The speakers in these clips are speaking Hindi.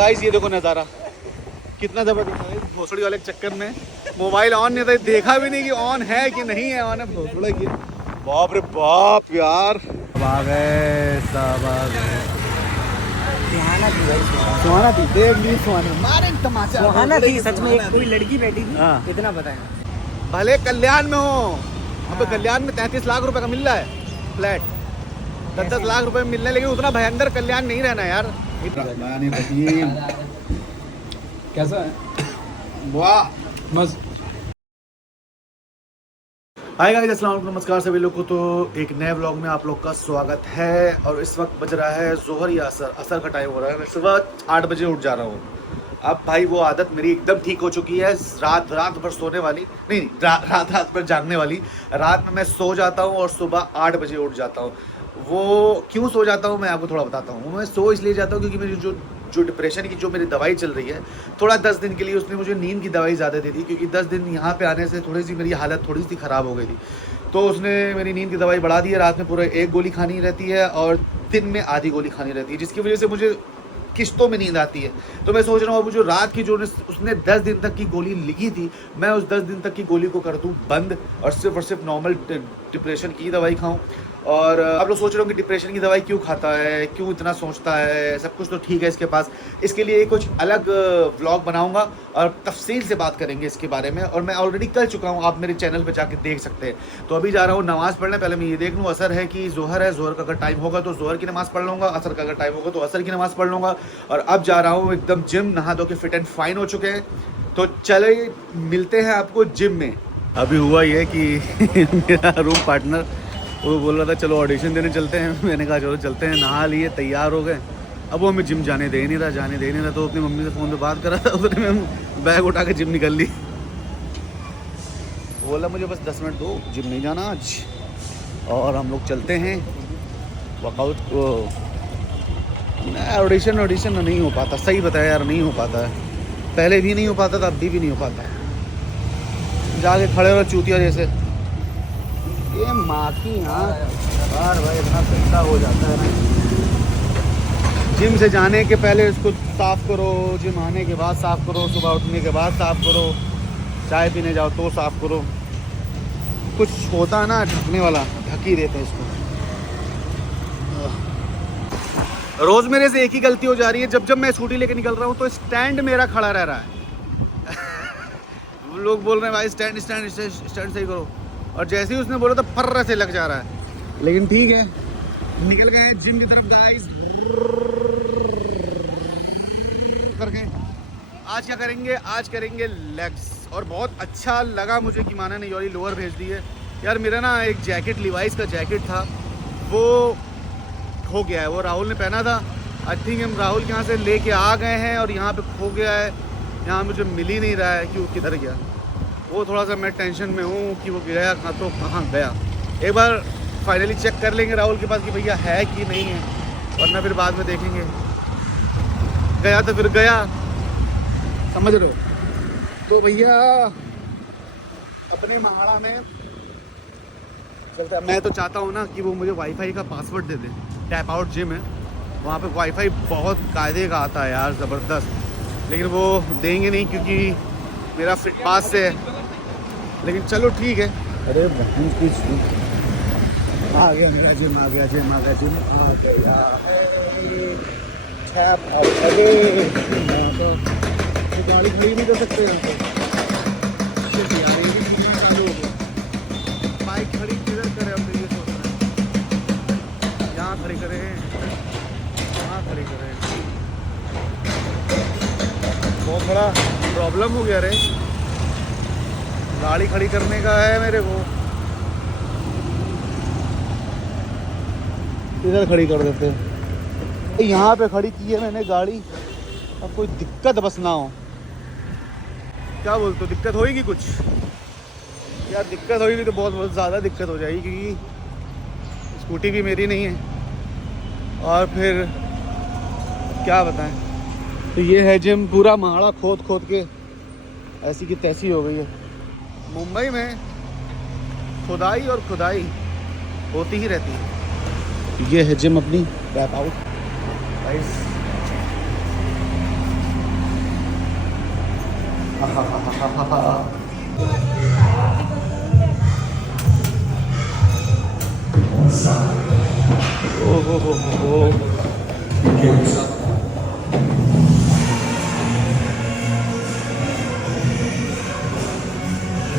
गाइस ये देखो नज़ारा कितना जबरदस्त है। भोसड़ी वाले के चक्कर में मोबाइल ऑन नहीं था, देखा भी नहीं कि ऑन है कि नहीं है। ऑन है भोसड़ा की। बाप रे बाप यार, सब आ गए सब आ गए। सुहाना थी, देख ली सुहाना, मारे तमाचा। सुहाना थी सच में, एक कोई लड़की बैठी थी। हाँ। इतना पता है। भले कल्याण में हो, अब कल्याण में 33 लाख रुपए का मिल रहा है फ्लैट, 10-10 लाख रुपए में मिल रहा है, लेकिन उतना भयंकर कल्याण नहीं रहना यार। कैसा है? वाह मस्त। हाय गाइस, अस्सलाम वालेकुम, नमस्कार सभी लोगों को। तो एक नए व्लॉग में आप लोग का स्वागत है। और इस वक्त बज रहा है जोहर या असर का टाइम हो रहा है। मैं सुबह 8 बजे उठ जा रहा हूँ। अब भाई वो आदत मेरी एकदम ठीक हो चुकी है, रात भर सोने वाली नहीं, रात भर जागने वाली। रात में मैं सो जाता हूँ और सुबह 8 बजे उठ जाता हूँ। वो क्यों सो जाता हूँ मैं आपको थोड़ा बताता हूँ। मैं सो इसलिए जाता हूँ क्योंकि मेरी जो डिप्रेशन की जो मेरी दवाई चल रही है, थोड़ा 10 दिन के लिए उसने मुझे नींद की दवाई ज़्यादा दे दी, क्योंकि 10 दिन यहाँ पे आने से थोड़ी सी मेरी हालत थोड़ी सी ख़राब हो गई थी। तो उसने मेरी नींद की दवाई बढ़ा दी है। रात में पूरा 1 गोली खानी रहती है और दिन में आधी गोली खानी रहती है, जिसकी वजह से मुझे किश्तों में नींद आती है। तो मैं सोच रहा हूँ अब जो रात की जो उसने 10 दिन तक की गोली लिखी थी, मैं उस 10 दिन तक की गोली को कर दूँ बंद और सिर्फ नॉर्मल डिप्रेशन की दवाई खाऊं। और आप लोग सोच रहे हो कि डिप्रेशन की दवाई क्यों खाता है, क्यों इतना सोचता है, सब कुछ तो ठीक है इसके पास। इसके लिए कुछ अलग व्लॉग बनाऊंगा और तफसील से बात करेंगे इसके बारे में। और मैं ऑलरेडी कर चुका हूं, आप मेरे चैनल पे जाके देख सकते हैं। तो अभी जा रहा हूं नमाज़ पढ़ने। पहले मैं ये देख लूँ असर है कि जोहर है, जोहर का अगर टाइम होगा तो जोहर की नमाज़ पढ़ लूँगा, असर का अगर टाइम होगा तो असर की नमाज़ पढ़ लूँगा। और अब जा रहा हूँ एकदम जिम, नहा धो के फिट एंड फाइन हो चुके हैं। तो चले मिलते हैं आपको जिम में। अभी हुआ ये कि मेरा रूम पार्टनर वो बोल रहा था चलो ऑडिशन देने चलते हैं। मैंने कहा चलो चलते हैं। नहा लिए, तैयार हो गए। अब वो हमें जिम जाने दे नहीं रहा। तो अपनी मम्मी से फ़ोन पे बात कर रहा था, उसने मैं बैग उठा के जिम निकल ली। बोला मुझे बस 10 मिनट दो, जिम नहीं जाना आज। और हम लोग चलते हैं वर्कआउट को। ऑडिशन नहीं हो पाता, सही बताया यार, नहीं हो पाता है। पहले भी नहीं हो पाता था, अभी भी नहीं हो पाता है। जाके खड़े हो चूतिया जैसे। ये माँ की यहाँ बार भाई इतना गंदा हो जाता है ना। जिम से जाने के पहले इसको साफ़ करो, जिम आने के बाद साफ़ करो, सुबह उठने के बाद साफ़ करो, चाय पीने जाओ तो साफ़ करो। कुछ होता है ना ढकने वाला, ढक ही देते हैं इसको। रोज़ मेरे से एक ही गलती हो जा रही है, जब मैं स्कूटी लेके निकल रहा हूँ तो स्टैंड मेरा खड़ा रह रहा है। लोग बोल रहे हैं भाई स्टैंड सही करो, और जैसे ही उसने बोला तो फर्र से लग जा रहा है। लेकिन ठीक है, निकल गए जिम की तरफ गाइस करके। आज क्या करेंगे, आज करेंगे लेग्स। और बहुत अच्छा लगा मुझे कि माना ने लोअर भेज दी है यार। मेरा ना एक जैकेट, लिवाइस का जैकेट था, वो खो गया है। वो राहुल ने पहना था। आई थिंक हम राहुल के यहाँ से लेके आ गए हैं और यहाँ पे खो गया है। यहाँ मुझे मिल ही नहीं रहा है कि वो किधर गया। वो थोड़ा सा मैं टेंशन में हूँ कि वो गया कहाँ, तो कहाँ गया। एक बार फाइनली चेक कर लेंगे राहुल के पास कि भैया है कि नहीं है, वरना फिर बाद में देखेंगे। गया तो फिर गया, समझ रहे हो। तो भैया अपने महाड़ा में चलता है। मैं तो चाहता हूँ ना कि वो मुझे वाईफाई का पासवर्ड दे दे। टैप आउट जिम है, वहाँ पे वाईफाई बहुत कायदे का आता है यार, ज़बरदस्त। लेकिन वो देंगे नहीं क्योंकि मेरा फिट पास से है। लेकिन चलो ठीक है। अरे कुछ आ गया मेरा जिम, आ गया टैप आउट। अरे तो गाड़ी खड़ी नहीं कर सकते हम तो। बाइक खड़ी किधर करें हम, तो ये सोच रहे हैं यहाँ खड़ी करें, वहाँ खड़ी करें। बहुत बड़ा प्रॉब्लम हो गया रे, गाड़ी खड़ी करने का है मेरे को। इधर खड़ी कर देते, यहाँ पे खड़ी की है मैंने गाड़ी। अब कोई दिक्कत बस ना हो। क्या बोलते हो, दिक्कत होगी कुछ यार? दिक्कत होगी तो बहुत ज़्यादा दिक्कत हो जाएगी, क्योंकि स्कूटी भी मेरी नहीं है। और फिर क्या बताएं। तो ये है जिम, पूरा महाड़ा खोद के ऐसी की तैसी हो गई है। मुंबई में खुदाई और खुदाई होती ही रहती है। ये है जिम अपनी, टैप आउट गाइस। ओहो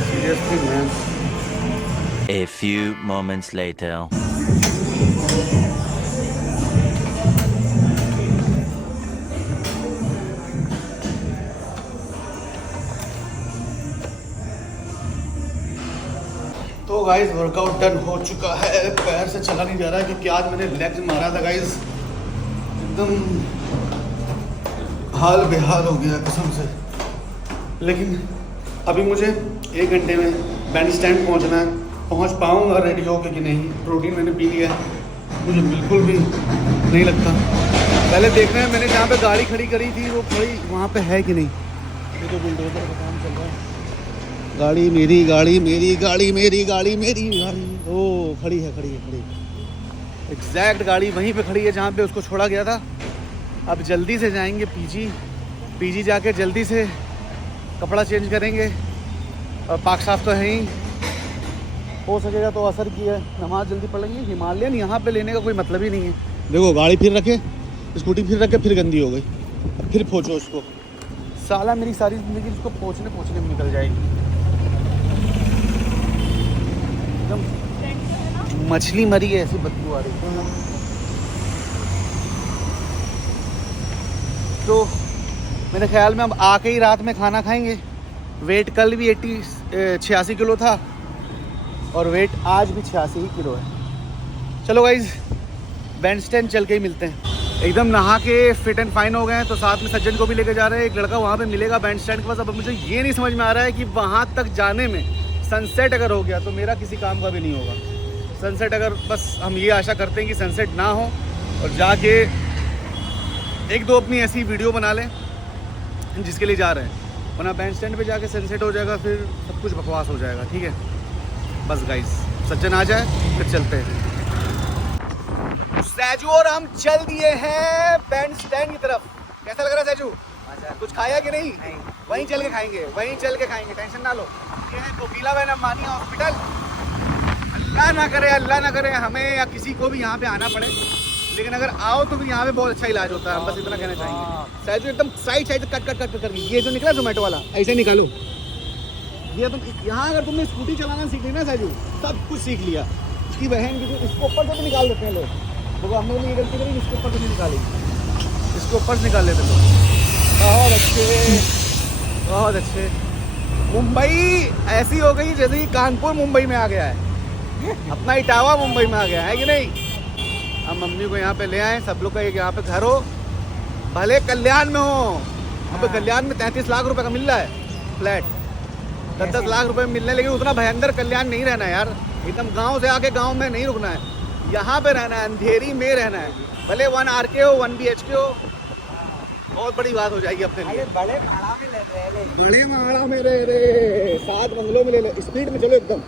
seriously man. A few moments later. तो गाइस वर्कआउट डन हो चुका है। पैर से चला नहीं जा रहा है क्योंकि आज मैंने लेग्स मारा था गाइस, एकदम हाल बेहाल हो गया कसम से। लेकिन अभी मुझे 1 घंटे में बैंड स्टैंड पहुंचना है। पहुंच पाऊंगा रेडी होके कि नहीं। प्रोटीन मैंने पी लिया है, मुझे बिल्कुल भी नहीं लगता। पहले देखना है मैंने जहाँ पे गाड़ी खड़ी करी थी वो खड़ी वहाँ पे है कि नहीं। ये तो बुलडोजर का काम चल रहा है। गाड़ी मेरी गाड़ी मेरी गाड़ी मेरी गाड़ी मेरी गाड़ी ओ खड़ी है एग्जैक्ट गाड़ी वहीं पे खड़ी है जहाँ पे उसको छोड़ा गया था। अब जल्दी से जाएंगे पीजी जाके जल्दी से कपड़ा चेंज करेंगे और पाक साफ तो है ही, हो सकेगा तो असर की है नमाज जल्दी पढ़ लेंगे। हिमालयन यहाँ पे लेने का कोई मतलब ही नहीं है। देखो गाड़ी फिर रखे, स्कूटी फिर रखे, फिर गंदी हो गई, अब फिर पोंछो उसको। साला मेरी सारी ज़िंदगी उसको पोंछने में निकल जाएगी। मछली मरी है ऐसी बदबू आ रही है। तो मेरे ख्याल में अब आके ही रात में खाना खाएंगे। वेट कल भी 86 किलो था और वेट आज भी 86 ही किलो है। चलो गाइज बैंड स्टैंड चल के ही मिलते हैं। एकदम नहा के फिट एंड फाइन हो गए हैं तो साथ में सज्जन को भी लेके जा रहे हैं। एक लड़का वहाँ पे मिलेगा बैंड स्टैंड के पास। अब मुझे ये नहीं समझ में आ रहा है कि वहाँ तक जाने में सनसेट अगर हो गया तो मेरा किसी काम का भी नहीं होगा। सनसेट अगर बस हम ये आशा करते हैं कि सनसेट ना हो और जाके 1-2 अपनी ऐसी वीडियो बना लें जिसके लिए जा रहे हैं, वरना बैंड स्टैंड पे जाके सनसेट हो जाएगा फिर सब कुछ बकवास हो जाएगा। ठीक है बस गाइस सज्जन आ जाए फिर चलते हैं। सैजू और हम चल दिए हैं बैंड स्टैंड की तरफ। कैसा लग रहा है सैजू? कुछ खाया कि नहीं? वहीं चल के खाएंगे, टेंशन ना लो। ये है कोकिला बहन अम्बानी हॉस्पिटल। अल्लाह ना करे हमें या किसी को भी यहाँ पे आना पड़े, लेकिन अगर आओ तो फिर यहाँ पे बहुत अच्छा इलाज होता है। हम बस इतना कहना चाहेंगे। सैजू एकदम साइड कट कर ये जो निकला जोमेटो वाला ऐसे निकालो। ये तुम यहाँ अगर तुमने स्कूटी चलाना सीख ली ना सैजू, सब कुछ सीख लिया। इसकी बहन की इसको ऊपर से भी निकाल देते हैं लोग। देखो हमने ये गलती करी, इसको ऊपर से नहीं निकाली, इसको ऊपर से निकाल लेते लोग। बहुत अच्छे। मुंबई ऐसी हो गई जैसे कि कानपुर मुंबई में आ गया है, अपना इटावा मुंबई में आ गया है कि नहीं। हम मम्मी को यहाँ पे ले आए। सब लोग का एक यहाँ पे घर हो, भले कल्याण में हो। यहाँ पे कल्याण में 33 लाख रुपए का मिल रहा है फ्लैट, 10-10 लाख रुपए में मिल रहा है। लेकिन उतना भयंकर कल्याण नहीं रहना है यार। एकदम गांव से आके गांव में नहीं रुकना है, यहाँ पे रहना है, अंधेरी में रहना है। भले 1 RK हो, 1 BHK हो, बहुत बड़ी बात हो जाएगी अपने लिए। बड़े भाड़ा में ले रहे, बड़े माड़ा में रह रहे, 7 बंगलों में ले लो। स्पीड में चलो एकदम,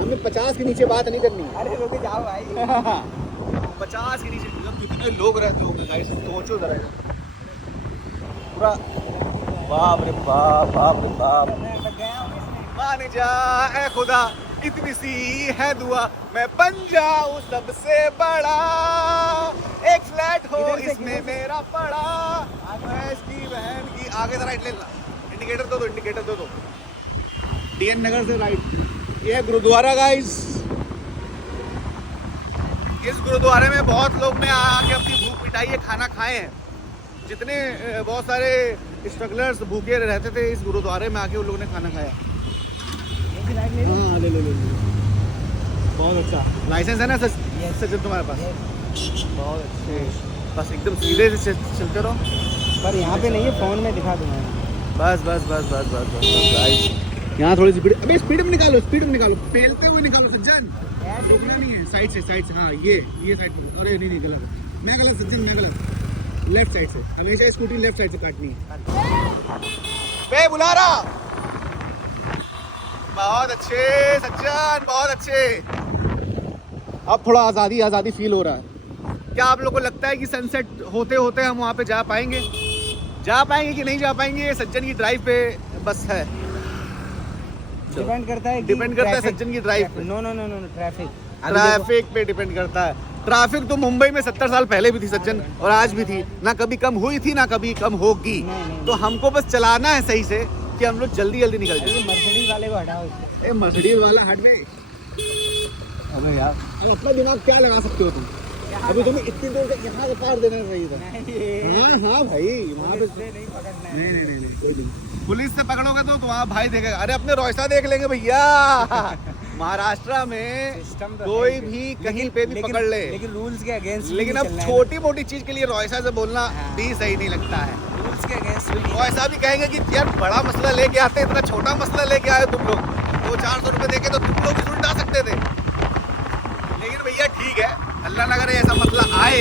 हमें 50 के नीचे बात नहीं करनी। अरे रुक जाओ भाई। 50 के नीचे कितने लोग रहते होंगे गाइस, सोचो जरा पूरा। बाप रे बाप, बाप रे बाप। मान जा ए खुदा इतनी सी है दुआ, मैं बन जाऊं सबसे बड़ा। एक फ्लैट हो इसमें मेरा पड़ा, मैं इसकी बहन की। आगे से राइट ले ला, इंडिकेटर दो दो। DN नगर से राइट। ये है गुरुद्वारा गाइस। इस गुरुद्वारे में बहुत लोग ने आके अपनी भूख मिटाई है, खाना खाए हैं। जितने बहुत सारे स्ट्रगलर्स भूखे रहते थे, इस गुरुद्वारे में आके उन लोगों ने खाना खाया। हाँ ले। बहुत अच्छा लाइसेंस है ना सर तुम्हारे पास? बहुत अच्छे। बस एकदम सीधे से चलते रहो। पर यहाँ पे नहीं है, फोन में दिखा दूंगा। बस गाइस यहाँ थोड़ी सी स्पीड में निकालो, पेलते हुए निकालो सज्जन। नहीं है साइड से। हाँ ये साइड से। अरे नहीं गलत, मैं गलत सज्जन, मैं गलत। लेफ्ट साइड से हमेशा स्कूटी लेफ्ट साइड से काटनी है। मैं बुला रहा। बहुत अच्छे सज्जन, बहुत अच्छे। अब थोड़ा आज़ादी फील हो रहा है। क्या आप लोगों को लगता है कि सनसेट होते हम वहाँ पे जा पाएंगे कि नहीं जा पाएंगे? सज्जन की ड्राइव पे बस है। हो? डिपेंड करता है डिपेंड करता है सज्जन की ड्राइव पे। No no no no traffic traffic पे डिपेंड करता है। ट्रैफिक तो मुंबई में 70 साल पहले भी थी सज्जन, और आज भी थी, ना कभी कम हुई थी ना कभी कम होगी। नहीं। तो हमको बस चलाना है सही से कि हम लोग जल्दी जल्दी निकल जाए। मर्सिडीज वाले को हटाओ इससे। ए मर्सिडीज वाला हट गए। अबे यार अब अपना दिमाग क्या लगा सकते हो तुम? अभी तुम्हें इतनी दूर तक यहाँ से पार देना सही था। हाँ भाई वहाँ पे नहीं पकड़ना है। नहीं कोई नहीं। पुलिस से पकड़ोगे तो वहाँ भाई देखेगा। अरे अपने रोस्ता देख लेंगे भैया। महाराष्ट्र में सिस्टम तो कोई है। भी कहीं पे भी पकड़ ले, लेकिन रूल्स के अगेंस्ट लेकिन अब छोटी मोटी चीज के लिए रोयसा से बोलना हाँ। भी सही नहीं लगता है। रूल्स के अगेंस्ट रोयसा भी कहेंगे कि यार बड़ा मसला लेके आते, इतना छोटा मसला लेके आए तुम लोग, 200-400 रुपए देके तो तुम लोग भी उल्टा सकते थे। लेकिन भैया ठीक है, अल्लाह ना करे ऐसा मसला आए।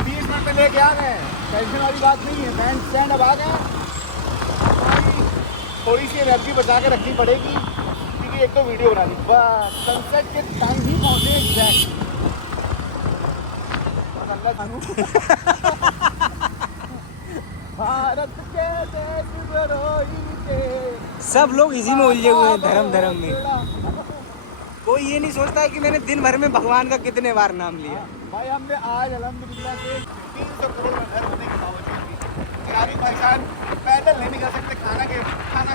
20 मिनट में लेके आ गए, टेंशन वाली बात नहीं है। बैंड स्टैंड अब आ गए। थोड़ी सी एनर्जी बचा के रखनी पड़ेगी क्योंकि एक तो वीडियो बनानी, बस सनसेट के टाइम ही पहुंचे एग्जैक्ट। भारत के देश के सब लोग इसी में उलझे हुए हैं धर्म में। कोई ये नहीं सोचता है कि मैंने दिन भर में भगवान का कितने बार नाम लिया। भाई हमने आज अल्हम्दुलिल्लाह से 300 करोड़ में घर होने के बावजूद भी यारी भाईजान पैदल नहीं निकल सकते। खाना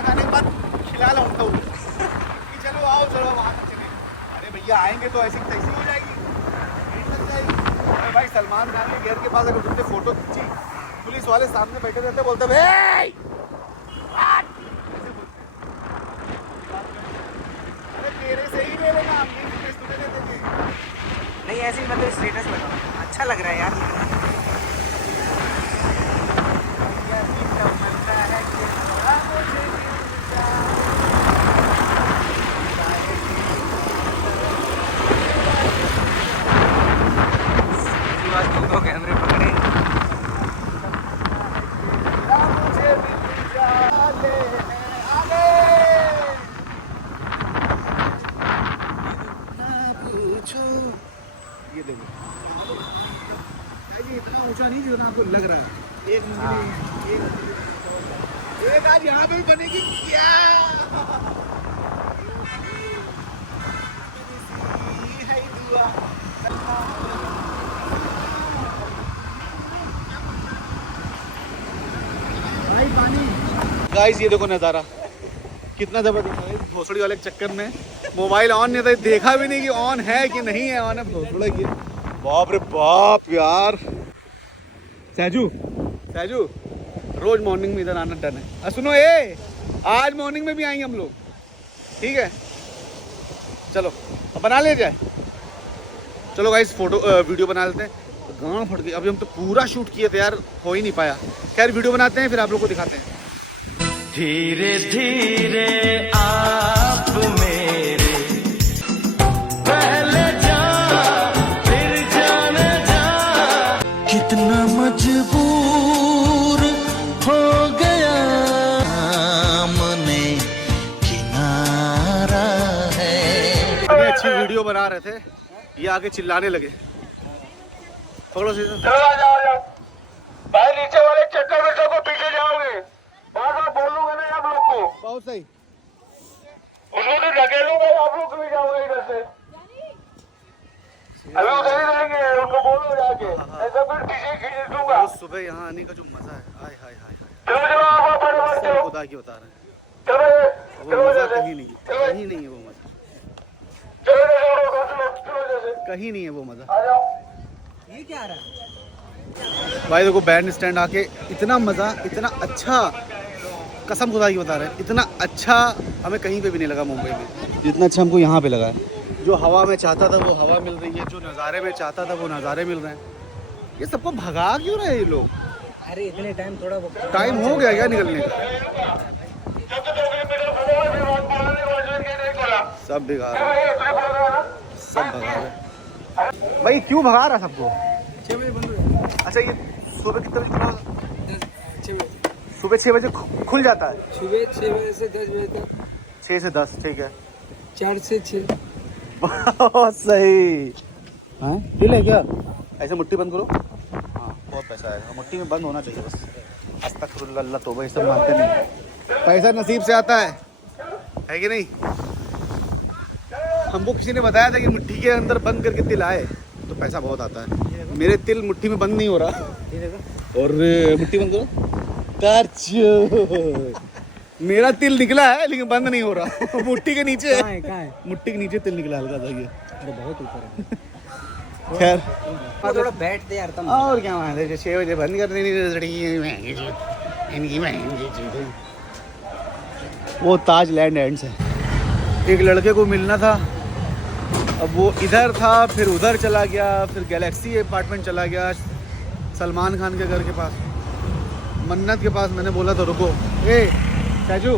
खाने के बाद खिला ला उनको कि चलो आओ चलो वहाँ तक चले। अरे भैया आएंगे तो ऐसी तैसी हो जाएगी, भीड़ लग जाएगी। अरे भाई सलमान खान के घर के पास अगर तुमने फोटो खींची, पुलिस वाले सामने बैठे रहते बोलते भाई अरे तेरे से ही ले लेना, हम नहीं तुम्हें देते थे। नहीं ऐसे ही मतलब स्टेटस लगाओ, अच्छा लग रहा है यार। कैमरे पकड़े ये देखो जी, इतना ऊंचा नहीं जितना आपको लग रहा है। एक आज यहाँ पे भी बनेगी क्या? गाइस ये देखो नज़ारा कितना जबरदस्त है। भोसड़ी वाले के चक्कर में मोबाइल ऑन नहीं था, देखा भी नहीं कि ऑन है कि नहीं है। ऑन है भोसड़ा की। बाप रे बाप यार। सहजू रोज मॉर्निंग में इधर आना डन है। सुनो आज मॉर्निंग में भी आएंगे हम लोग, ठीक है? चलो अब बना ले जाए। चलो गाइस वीडियो बना लेते हैं। गाँव फट गई। अभी हम तो पूरा शूट किए थे यार, हो ही नहीं पाया। खैर वीडियो बनाते हैं फिर आप लोग को दिखाते हैं। धीरे धीरे आप मेरे पहले जा फिर जाने जा, कितना मजबूर हो गया हमने किनारा है। इतनी अच्छी वीडियो बना रहे थे, ये आगे चिल्लाने लगे। पकड़ो सीधे। भाई नीचे वाले चक्कर में सबको पीछे जाओगे, बार बार बोलूंगा नहीं आप लोग को, बहुत सही। उसको तो ढकेलूंगा, आप लोग भी जाओगे इधर से। अभी उधर ही रहेंगे, उनको बोलो जाके, ऐसा फिर पीछे खींच दूंगा। रोज सुबह यहाँ आने का जो मजा है, हाय हाय हाय हाय, चलो चलो आप परिवार सब चलो, खुदा की बता रहे हैं। चलो वो मजा कहीं नहीं है वो मजा, चलो चलो जैसे कहीं नहीं है वो मजा। आ जाओ। ये क्या आ रहा है? भाई देखो बैंड स्टैंड आके इतना मजा, इतना अच्छा, कसम खुदा की बता रहे हैं, इतना अच्छा हमें कहीं पे भी नहीं लगा मुंबई में जितना अच्छा हमको यहाँ पे लगा है। जो हवा में चाहता था वो हवा मिल रही है, जो नज़ारे में चाहता था वो नज़ारे मिल रहे हैं। ये सबको भगा क्यों रहे हैं ये लोग? अरे इतने टाइम थोड़ा बहुत टाइम हो गया क्या निकलने का? जब तो 2 किलोमीटर बोलो, फिर बात बोलने वाले के नहीं बोला। सब भगा रहे हैं, भाई इसलिए बोल रहा है ना, सब भगा रहे हैं। भाई क्यों भगा रहा सबको? 6 बजे बंद हो अच्छा ये सुबह कितने बजे खुला होता है? 6 बजे सुबह 6 बजे खुल जाता है। सुबह 6 बजे से 10 बजे तक, 6 से 10 ठीक है। 4 से 6। बहुत सही। हाँ दिल है क्या? ऐसे मुट्ठी बंद करो। हाँ बहुत पैसा आएगा, मुट्ठी में बंद होना चाहिए बस। अस्तगफुरुल्लाह, तौबा, ये सब मानते नहीं। पैसा नसीब से आता है कि नहीं? हमको किसी ने बताया था कि मुट्ठी के अंदर बंद करके तिल आए तो पैसा बहुत आता है। मेरे तिल मुट्ठी में बंद नहीं हो रहा। और मुट्ठी बंद करो। मेरा तिल निकला है लेकिन बंद नहीं हो रहा। मुट्ठी के नीचे है, मुट्ठी के नीचे तिल निकला हल्का सा ये। अरे बहुत ऊपर है। खैर थोड़ा बैठते यार तुम। और क्या बात है, 6 बजे बंद कर देनी महंगी चीज, इनकी महंगी चीज। वो ताज लैंड एंड्स है। एक लड़के को मिलना था, अब वो इधर था फिर उधर चला गया, फिर गैलेक्सी अपार्टमेंट चला गया सलमान खान के घर के पास, मन्नत के पास। मैंने बोला तो रुको, ए सैजू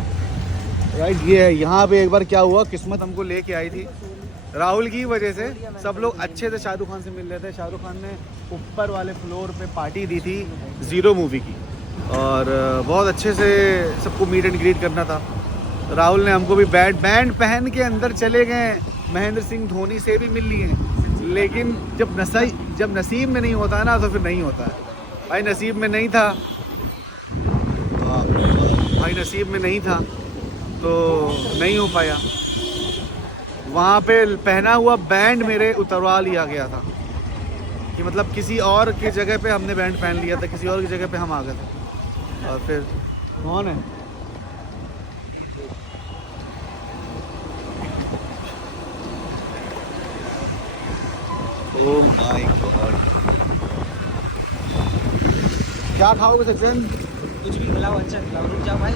राइट, ये है। यहाँ पे एक बार क्या हुआ, किस्मत हमको लेके आई थी राहुल की वजह से। सब लोग अच्छे से शाहरुख खान से मिल रहे थे। शाहरुख खान ने ऊपर वाले फ्लोर पे पार्टी दी थी ज़ीरो मूवी की, और बहुत अच्छे से सबको मीट एंड ग्रीट करना था। राहुल ने हमको भी बैंड पहन के अंदर चले गए, महेंद्र सिंह धोनी से भी मिल लिए। लेकिन जब नसीब में नहीं होता है ना तो फिर नहीं होता है। भाई नसीब में नहीं था, भाई नसीब में नहीं था तो नहीं हो पाया। वहाँ पे पहना हुआ बैंड मेरे उतरवा लिया गया था कि मतलब किसी और की जगह पे हमने बैंड पहन लिया था, किसी और की जगह पे हम आ गए थे। और फिर कौन है? ओह माय गॉड, क्या खाओगे सचिन? कुछ भी खिलाओ, अच्छा खिलाओ। रुक जाओ भाई,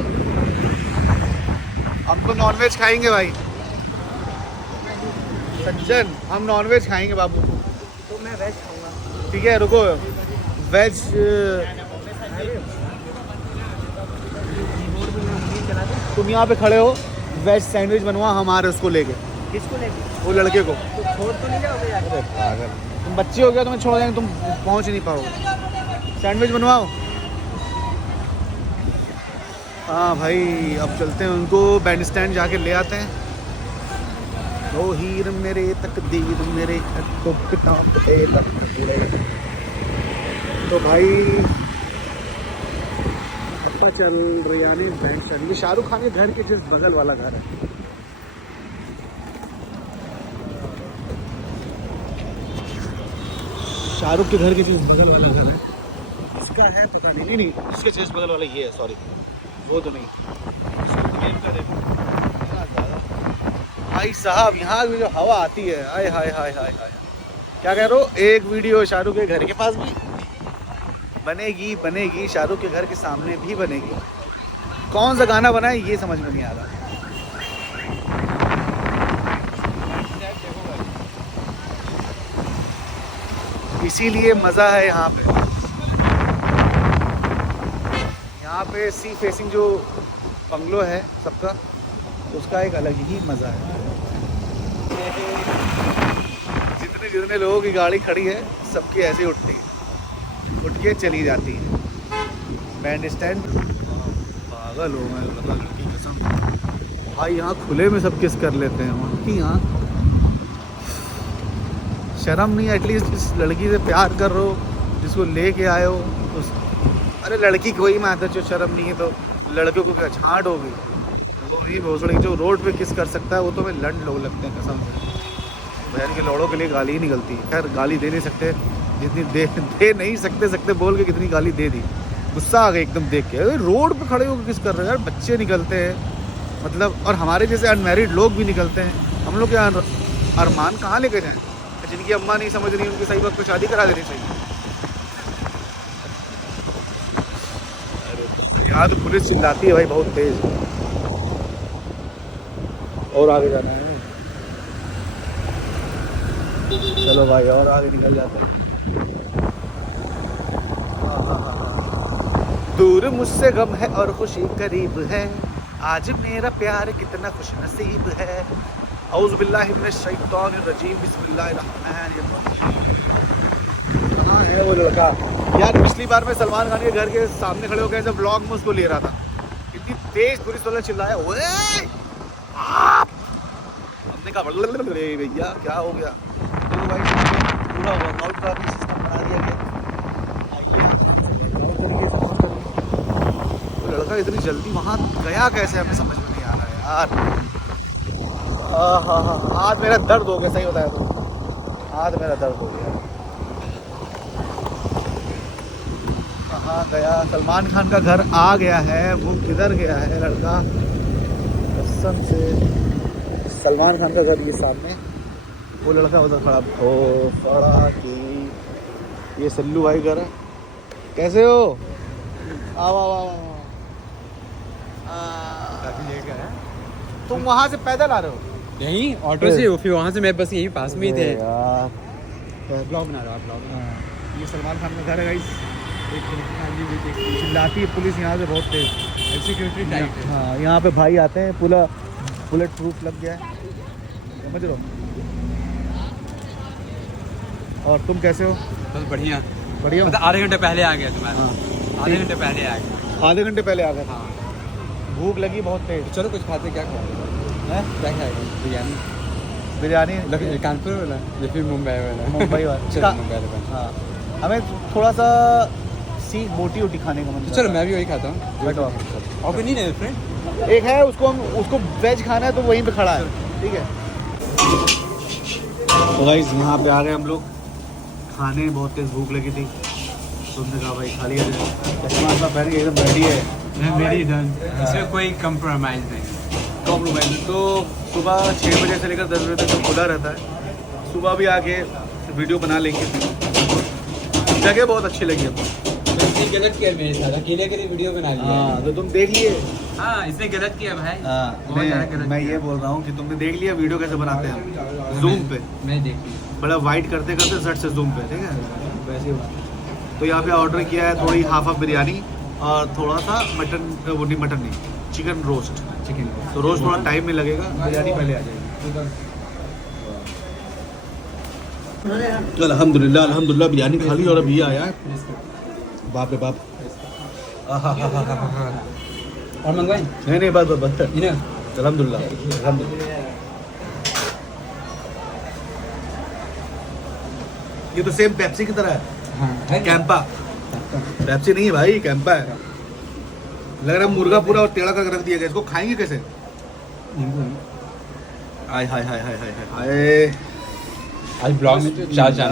हम तो नॉनवेज खाएंगे भाई। सज्जन हम नॉनवेज खाएंगे बाबू। तो मैं वेज खाऊंगा। ठीक है रुको, वेज तुम यहाँ पे खड़े हो, वेज सैंडविच बनवा हमारे उसको लेके। किसको लेके? वो लड़के को। तो छोड़ तो नहीं जाओगे यार? पागल, तुम बच्चे हो गया, तुम्हें छोड़ देंगे, तुम पहुँच नहीं पाओगे। सैंडविच बनवाओ। हाँ भाई अब चलते हैं, उनको बैंड स्टैंड जाके ले आते हैं। ओ हीर मेरे तकदीर मेरे तो भाई पता चल रियानी बैंक स्टैंड, ये शाहरुख खान के घर के जिस बगल वाला घर है। शाहरुख के घर के जिस बगल वाला घर है उसका है पता नहीं। नहीं इसके जिस बगल वाला ये है, सॉरी वो तो नहीं। भाई साहब यहाँ की जो हवा आती है, आय हाय हाय हाय हाय, क्या कह रहे हो? एक वीडियो शाहरुख के घर के पास भी बनेगी, शाहरुख के घर के सामने भी बनेगी। कौन सा गाना बना है ये समझ में नहीं आ रहा। इसीलिए मज़ा है यहाँ पे। यहाँ पे सी फेसिंग जो बंगलो है सबका, उसका एक अलग ही मज़ा है। जितने लोगों की गाड़ी खड़ी है सबकी ऐसे उठती है, उठ के चली जाती है। बैंड स्टैंड पागल हो मैं मतलब की कसम। भाई यहाँ खुले में सब किस कर लेते हैं, वहाँ की यहाँ शर्म नहीं। एटलीस्ट जिस लड़की से प्यार कर रहे हो, जिसको लेके आए हो, उस अरे लड़की कोई माता जो शर्म नहीं है तो लड़कों को क्या छांट होगी? वो नहीं भोसड़ी जो रोड पे किस कर सकता है वो तो हमें लंड लोग लगते हैं कसम से। बहन के लौड़ों के लिए गाली ही निकलती है। खैर गाली दे नहीं सकते, जितनी दे नहीं सकते बोल के कितनी गाली दे दी। गुस्सा आ गया एकदम देख के। अरे रोड पे खड़े होकर किस कर रहे हैं यार? बच्चे निकलते हैं मतलब, और हमारे जैसे अनमैरिड लोग भी निकलते हैं। हम लोग क्या अरमान कहाँ लेके जाएँ? जिनकी अम्मा नहीं समझ रही उनकी सही वक्त पे शादी करा देनी चाहिए। यहाँ तो पुलिस चिल्लाती है भाई बहुत तेज। और आगे जाना है, चलो भाई और आगे निकल जाते हैं। दूर मुझसे गम है और खुशी करीब है, आज मेरा प्यार कितना खुश नसीब है। औज़ु बिल्लाहि मिनश शैतानिर रजीम, बिस्मिल्लाहिर रहमानिर रहीम। कहाँ है वो लड़का यार? पिछली बार मैं सलमान खान के घर के सामने खड़े होकर जब ब्लॉग में उसको ले रहा था, इतनी तेज पुलिस वाला चिल्लाया, ओए आप! हमने कहा भैया क्या हो गया? तो भाई पूरा वर्कआउट का भी सिस्टम बना दिया गया। आइए इतनी जल्दी वहाँ गया कैसे, हमें समझ में नहीं आ रहा है यार। हाथ मेरा दर्द हो गया, सही बताया तो हाथ मेरा दर्द हो गया। कहाँ गया? सलमान खान का घर आ गया है, वो किधर गया है लड़का? कसम से सलमान खान का घर ये सामने, वो लड़का उधर खड़ा। ओ फड़ा की ये सल्लू भाई घर है। कैसे हो? आओ आओ आओ तुम वहाँ से पैदल आ रहे हो? नहीं, ऑटो से फिर वहाँ से मैं बस यहीं पास में ही थे। यार ब्लॉग बना रहा हूँ, ब्लॉग। ये सलमान खान का घर है गाइस। चिल्लाती है पुलिस यहाँ से बहुत तेज, सिक्योरिटी टाइट है। हाँ यहाँ पे भाई आते हैं, पूरा बुलेट प्रूफ लग गया है, समझ लो। और तुम कैसे हो? बस बढ़िया बढ़िया हो? मतलब आधे घंटे पहले आ गया तुम्हारा। हाँ। आधे घंटे पहले आ गया। आधे घंटे पहले आ गए। हाँ। भूख लगी बहुत तेज। चलो कुछ खाते, क्या खाओगे? हैं? क्या खाएगा? बिरयानी? बिरयानी कानपुर वाला या फिर मुंबई वाला? मुंबई वाला। चलो मुंबई वाला। हाँ हमें थोड़ा सा सीख बोटी वोटी खाने का मन तो चलो मैं भी वही खाता हूँ। बैठो आप। और कोई नहीं है फ्रेंड? एक है, उसको वेज खाना है तो वहीं पे खड़ा है, ठीक है। तो गाइस यहाँ पे आ गए हम लोग खाने, बहुत तेज भूख लगी थी, तुमने कहा भाई खा लिया जाए। चश्मा पहन के एकदम रेडी है। मेरी डन, इसमें कोई कंप्रोमाइज़ नहीं। कॉम्प्रोमाइज। तो सुबह 6 बजे से लेकर 10 बजे तक तो खुला रहता है, सुबह भी आके वीडियो बना लेंगे। जगह बहुत अच्छी लगी हमको। इसने गलत किया मेरे साथ, अकेले के लिए वीडियो बना लिया। हाँ तो तुम देख लिए। हाँ इसने गलत किया भाई। हाँ मैं ये बोल रहा हूँ कि तुमने देख लिया वीडियो कैसे बनाते हैं जूम पे, मैं देखी। बड़ा वाइट करते करते झट से जूम पे, ठीक है वैसे। तो यहाँ पे ऑर्डर किया है थोड़ी हाफ बिरयानी और थोड़ा सा मटन, वो नहीं मटन नहीं, चिकन रोस्ट। चिकन तो रोस्ट थोड़ा टाइम में लगेगा, बिरयानी पहले आ जाएगी। अल्हम्दुलिल्लाह अल्हम्दुलिल्लाह बिरयानी खा ली और अब ये आया है। बाप रे बाप। और मंगवाई? नहीं बस अल्हम्दुलिल्लाह अल्हम्दुलिल्लाह। ये तो सेम पेप्सी की तरह है। हाँ कैंपा। पेप्सी नहीं है भाई, कैंपा है। लग रहा है मुर्गा पूरा और टेढ़ा करके रख दिया गया, इसको खाएंगे कैसे? हाय हाय हाय हाय हाय हाय। आज ब्लॉग में तो चार चार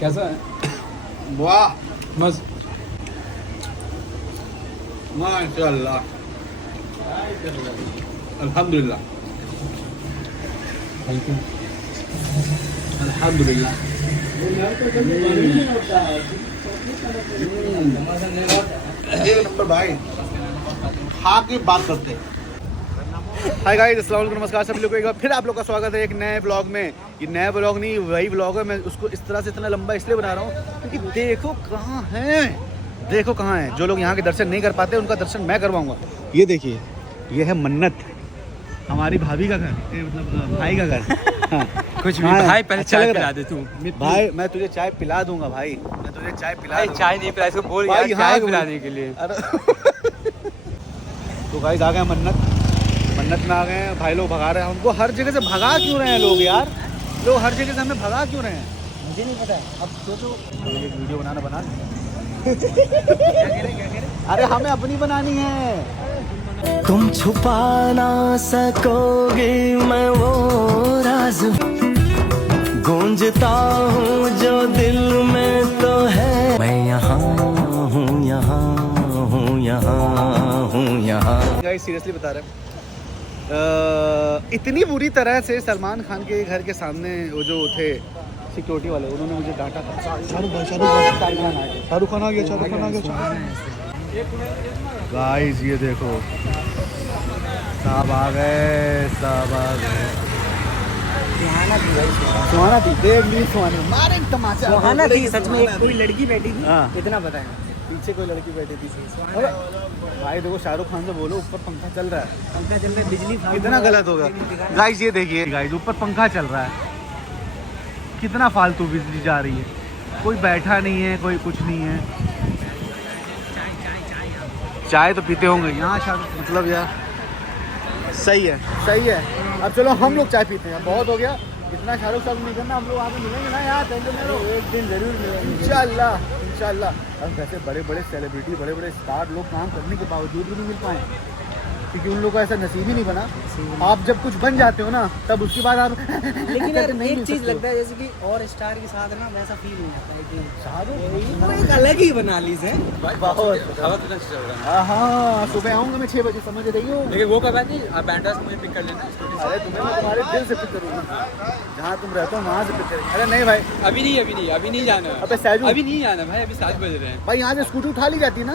कैसा है? वाह मस्त। माशाल्लाह अल्हम्दुलिल्लाह थैंक यू। अल्हम्दुलिल्लाह। एक नंबर भाई, खा के बात करते हैं। हाय गाइस, अस्सलाम वालेकुम, नमस्कार सभी लोगों को एक बार फिर आप लोग का स्वागत है एक नए ब्लॉग में। ये नया ब्लॉग नहीं, वही ब्लॉग है। मैं उसको इस तरह से इतना लंबा इसलिए बना रहा हूँ क्योंकि देखो कहाँ हैं जो लोग यहाँ के दर्शन नहीं कर पाते, उनका दर्शन मैं करवाऊँगा। ये देखिए, ये है मन्नत, हमारी भाभी का घर, मतलब भाई का घर। हाँ। कुछ भी भाई, पहले अच्छा चाय लग रहा पिला है? दे तू। भाई मैं तुझे चाय पिला दूंगा भाई, मैं तुझे चाय पिला दूंगा। चाय नहीं पिला, इसको बोल भाई, यार यहाँ चाय बोल। पिलाने के लिए। अरे तो गाइस आ गए मन्नत में आ गए हैं। भाई लोग भगा रहे हैं हमको, हर जगह से भगा क्यों रहे हैं लोग यार? लोग हर जगह से हमें भगा क्यों रहे हैं? मुझे नहीं पता है। अब सोचो वीडियो बना अरे हमें अपनी बनानी है। तुम छुपा ना सकोगे मैं वो राज, गूंजता हूँ जो दिल में तो है। मैं यहाँ हूँ, यहाँ हूँ, यहाँ हूँ, यहाँ। गाइस सीरियसली बता रहे हैं, इतनी बुरी तरह से सलमान खान के घर के सामने वो जो थे सिक्योरिटी वाले, उन्होंने मुझे डांटा था। शाहरुख खान आ गया। गाइस ये देखो, साहब आ गए। सुहाना थी, देख ली सुहाना, मारे तमाचा। सुहाना थी सच में। एक कोई लड़की बैठी थी, हाँ। इतना पता है। पीछे कोई लड़की बैठी थी। अरे भाई देखो, शाहरुख खान से बोलो, ऊपर पंखा चल रहा है। पंखा चल रहा है, बिजली कितना गलत होगा। गाइस ये देखिए गाइस, ऊपर पंखा चल रहा है, कितना फालतू बिजली जा रही है। कोई बैठा नहीं है, कोई कुछ नहीं है। चाय तो पीते होंगे यहाँ शायद, मतलब यार सही है। अब चलो हम लोग चाय पीते हैं, बहुत हो गया। इतना शाहरुख साहब नहीं करना, हम लोग वहाँ पे मिलेंगे ना यार, टेंशन नहीं लो, एक दिन जरूर मिलेंगे इंशाल्लाह इंशाल्लाह। हम वैसे बड़े बड़े सेलिब्रिटी, बड़े बड़े स्टार लोग काम करने के बावजूद भी नहीं मिल पाए, क्योंकि उन लोगों को ऐसा नसीब ही नहीं बना। आप जब कुछ बन जाते हो ना, तब उसके बाद आप लेकिन यार नहीं एक मिल चीज सकते हो। लगता है जैसे कि और स्टार के साथ ना वैसा फील नहीं आता है कि शाहरुख एक अलग ही बना ली से। बहुत हवा कितना अच्छा चल रहा है। हाँ, सुबह आऊँगा मैं 6 बजे, समझ रही हो। लेकिन वो कब नहीं, आप बैंड्रा से मुझे पिक कर लेना स्कूटी से। अरे तुम्हें मैं तुम्हारे दिल से पिक करूँगा, जहाँ तुम रहते हो वहाँ से पिक करेंगे। अरे नहीं भाई, अभी नहीं जाना। अबे सैजू, अभी नहीं जाना भाई, अभी 7 बज रहे हैं। भाई यहाँ से स्कूटी उठा ली जाती ना।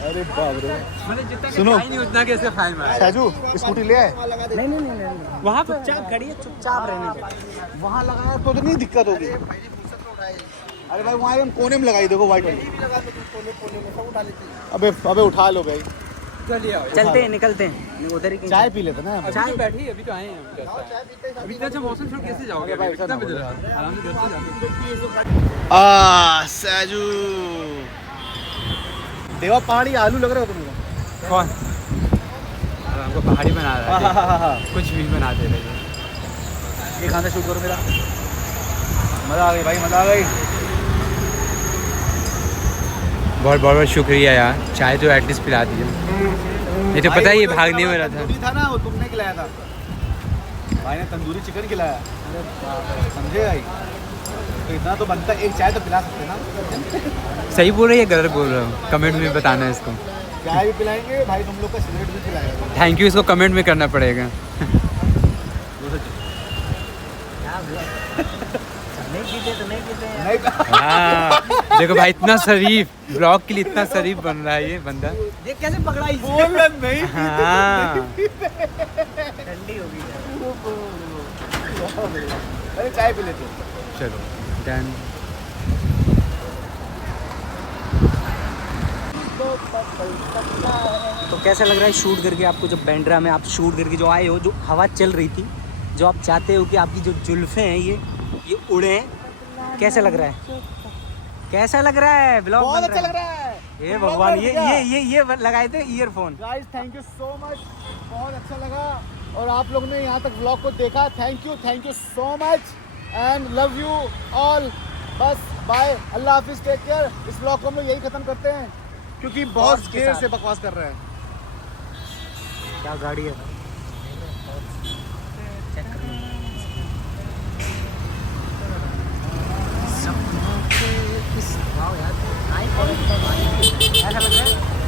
अरे बाप रे। मतलब जितना सुनो। नहीं उतना कैसे फाइन मारा। सैजू स्कूटी ले आए, नहीं वहाँ पे चुपचाप खड़ी है, चुपचाप रहने दे। वहाँ लगाया तो नहीं दिक्कत होगी। अरे भाई वहाँ हम कोने में लगाई, देखो व्हाइट वाली। अबे उठा लो भाई, चलिए आओ। चलते हैं, निकलते हैं उधर ही कहीं। चाय पी लेते ना। अभी तो बैठे, अभी तो आए हैं हम जस्ट। अभी इतना अच्छा मौसम छोड़ कैसे जाओगे? भाई, कितना बज रहा है? आराम से घर से जाओगे। सैजू देवा पहाड़ी आलू लग रहे हो तुमको। कौन? अब हमको पहाड़ी बना रहा है, कुछ भी बना दे रहे हैं। ये खाना शूट करो मेरा, मज़ा आ गई भाई, मज़ा आ गई। बहुत बहुत शुक्रिया यार, चाय तो एटलीस्ट पिला दी। नहीं तो पता ही ये भागने वाला था। तंदूरी था ना, वो तुमने खिलाया था, भाई ने तंदूरी चिकन खिलाया। अरे बाप रे, समझे भाई, तो इतना तो बनता है, एक चाय तो पिला सकते ना। सही बोल रहे हैं या गलत बोल रहे हो? कमेंट में बताना है इसको। चाय भी पिलाएंगे भाई, तुम लोग का सिगरेट भी पिलाएंगे। थैंक यू, इसको कमेंट में करना पड़ेगा। नहीं पीते तो नहीं पीते हैं। नहीं हाँ देखो भाई, इतना शरीफ ब्लॉग के लिए इतना शरीफ बन रहा है ये बंदा। ये कैसे पकड़ा इसे? बोल नहीं, हाँ ठंडी हो गई है। अरे चाय पी लेते हैं। चलो डन। तो कैसा लग रहा है शूट करके आपको? जब बैंड्रा में आप शूट करके जो आए हो, जो हवा चल रही थी, जो आप चाहते हो कि आपकी जो जुल्फें हैं ये उड़े, कैसा लग रहा है? कैसा लग रहा है? ब्लॉग बहुत अच्छा लग रहा है। ये भगवान, ये लगाए थे earphone. Guys thank you so much, बहुत अच्छा लगा। और आप लोग ने यहाँ तक व्लॉग को देखा, thank you so much and love you all. बस बाय, अल्लाह हाफिज, टेक केयर। इस व्लॉग को हम लोग यही खत्म करते हैं, क्योंकि बहुत के देर साथ। से बकवास कर रहे हैं। क्या गाड़ी है? चेक ऐसा लग रहा है